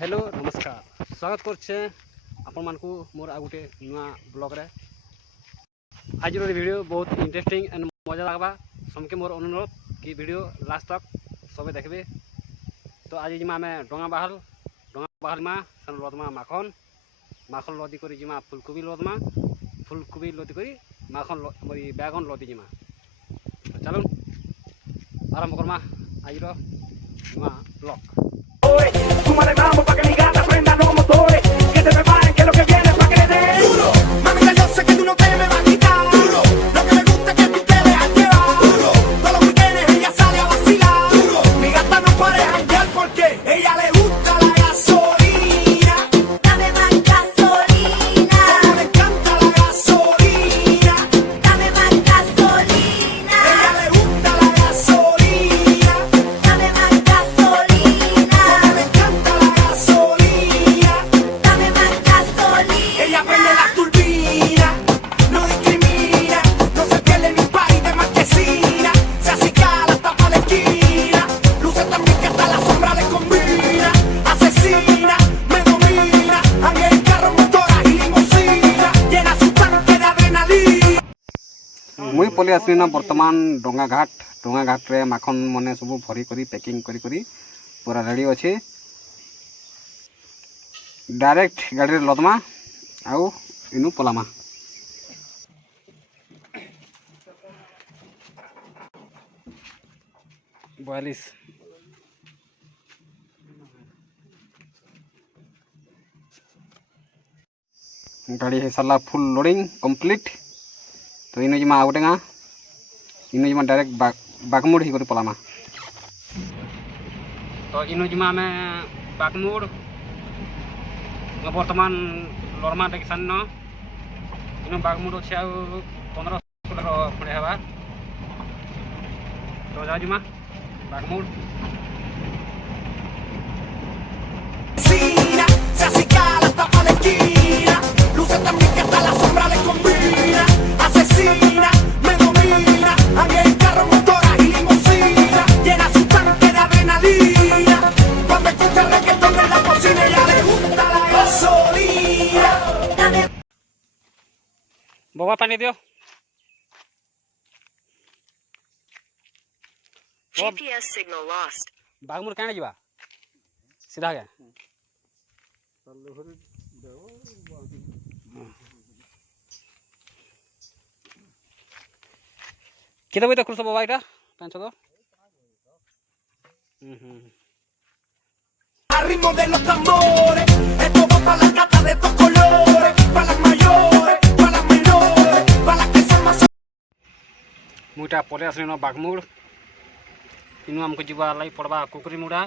Hello नमस्कार स्वागत करछे आपण मानकू मोर आ गोटे नुआ ब्लॉग रे। आज वीडियो बहुत इंटरेस्टिंग एंड मजा लगवा समके मोर अनुरोध कि वीडियो लास्ट तक सब देखबे। तो आज जिमा आमे डोंगा बाहल मा सन लदमा माखन लदी करी जिमा फुलकोबी लदी करी माखन मरी बैगन लदी जिमा। तो चलो आरंभ करमा आज नुआ blog. Súmale mambo pa' que mi gata prenda los motores, que te preparen que lo que viene es pa' que le den duro. Mamita, yo sé que tú no te me vas a quitar duro. Lo que me gusta es que tú te dejas llevar duro. Todos los weekends ella sale a vacilar duro. Mi gata no puede janguear porque ella le gusta la gasolina. Dame más gasolina. Como le encanta la gasolina. Dame más gasolina. Ella le gusta la gasolina. Dame más gasolina. Como le encanta la gasolina. Dame más gasolina. Ella prende la turbina, no discrimina, no se pierde ni un party de marquesina. Se acicala hasta pa' la esquina, luce tan bien que hasta la sombra le combina. Asesina, me domina, anda en carro, motora y limusina. Llena su tanque de adrenalina. मुई पलि आसली ना वर्तमान डोंगा घाट रे माखन मने सब भरी करी पैकिंग करी करी पूरा रेडी अच्छे। डायरेक्ट गाड़ी रे लदमा आउ इनु पलामा। बयालीस गाड़ी है साला फुल लोडिंग कंप्लीट। तो इन जिमा आउटेगा इन जिमा डायरेक्ट बागमुड़ ही कर पलामा। तो इन जिमा में बागमुड़ बर्तमान लरमा देखिसान न इन बागमुड़ अच्छे 15 खड़े हवा। तो जा जिमा बागमुड़ Se acicala hasta pa' la esquina, luce tan bien que hasta la sombra le combina. Asesina, me domina, anda en carro, motora y limusina. Llena su tanque de adrenalina. Cuando escucha el reggaetón en la cocina, ella le gusta la gasolina. Dame बाबा पानी दियो। GPS signal lost. बागमुड़ कहाँ जीवा सीधा गया कितना बजे तक खुल बाबा इटा पाँच दो Al ritmo de los tambores, esto va pa' las gatas de estos colores, pa' las mayores, pa' las menores, pa' las que son más. मुटा पले आसली न बागमुड़ इनु हमको जीवा लाई पड़वा कुकरी मुड़ा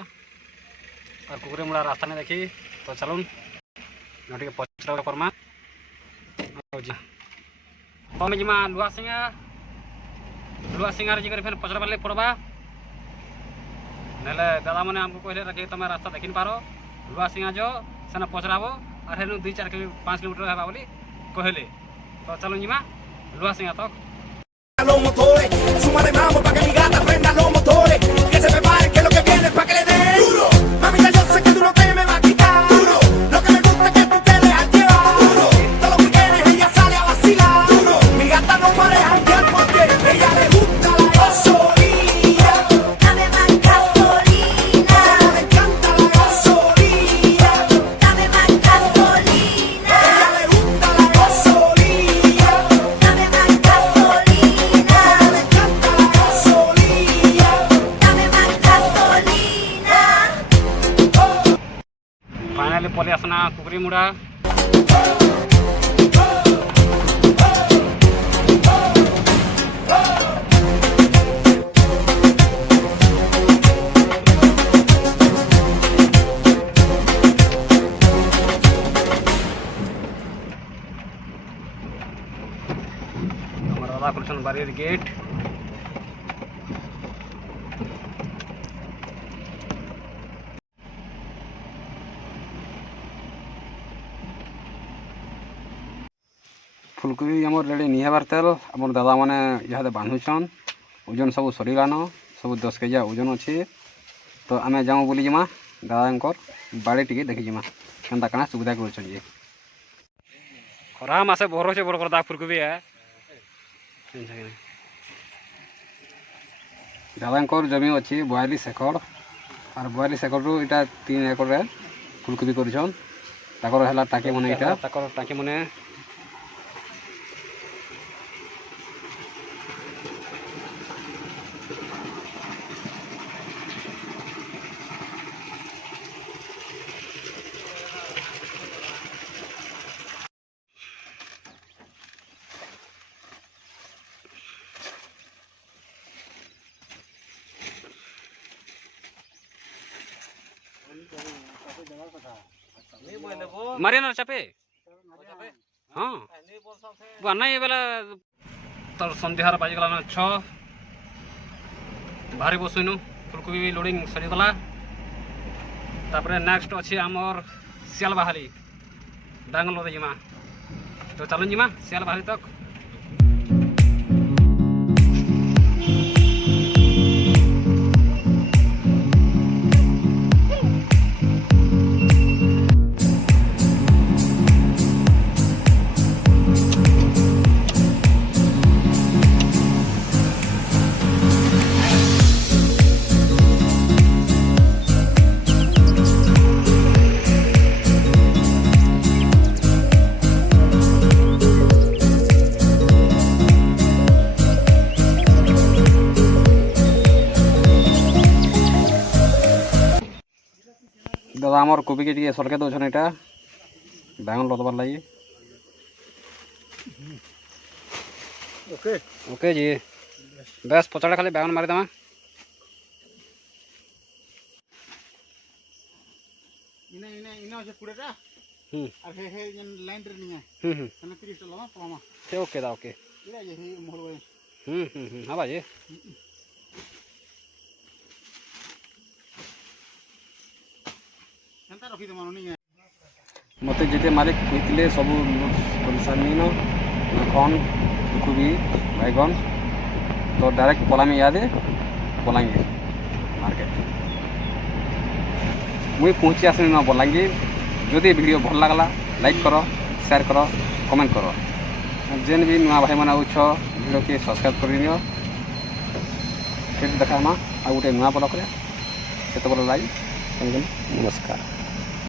और कुकरी मुड़ा रास्ता ने देखी। तो चलो नोटी के पचरा करमा हमें जिमा लुआ सिंगार जी कर फिर पचरा वाले पड़वा नले दादा मैंने हमको कहले रखे तुम रास्ता देखी पारो लुआ सिंगा जो सेना पचराबो और हेनु 2-4 5 किलोमीटर है बोली कहले। तो चलो जिमा लुआ सिंगा तक Los motores, súmale mambo pa' que mi gata prenda los motores, que se preparen que lo que viene es pa' que le den duro. Mamita, yo sé que tú no te me vas a quitar duro. Lo que me gusta es que tú te dejas llevar duro. Todos los weekends ella sale a vacilar duro. Mi gata no puede janguear porque ella le gusta la gasolina. Dame más gasolina. Como le encanta la gasolina. Dame más gasolina. Ella le gusta la gasolina. Dame más gasolina. Como le encanta la gasolina. Dame más gasolina. Finally पले आसना कुकरी मुड़ा दादा खुलसन बारी gate फुलकोबी आम ready निहार तेल आम दादा मैंने यहाँ बांधुछन ओजन सब सरीलान सब 10 केजिया ओजन अच्छे। तो आम जाऊँ बोली जिमा दादांकर बाड़ी टी देखीजिमा केन्ता काଣା सुविधा कर खरा मासे भर से बड़ करदा फुलकोबी है दादांकर जमी अच्छी 42 एकड़ और 42 एकड़ रू इटा 3 एकड़ रे फुलकोबी करछन ताकर हला टाके मने इटा ताकर टाके मने मारे ना चापे हाँ बना ये बेला तर संध्यार बाजिगला न 6 भारी बसुनु फुलकोबी लोडिंग सरीगला तापरे नेक्स्ट अच्छे आमर सियाल बाहाली बेंगलोर जिमा तो चलन जिमा सियाल बाहाली तक दादा आमर कोबी के सरके दौन यहाँ बैंगन लदबार लगे ओके जी बस पचाड़ा खाली बैंगन मारिदेमा ओके दा ओके हाँ बाजी मत जिते मालिक कहते सब सारीन माखन फुलकोबी बैगन तो डायरेक्ट पलामी यादे बलांगीर मार्केट मुई पहुँची आसनी ना बलांगीर जदि वीडियो भल लगला लाइक करो शेयर करो कमेंट करो जेन भी नुआ भाई मैंने आउछ वीडियो के सब्सक्राइब कर फिर देखा आ गोटे नुआ ब्लॉग से लाइक नमस्कार।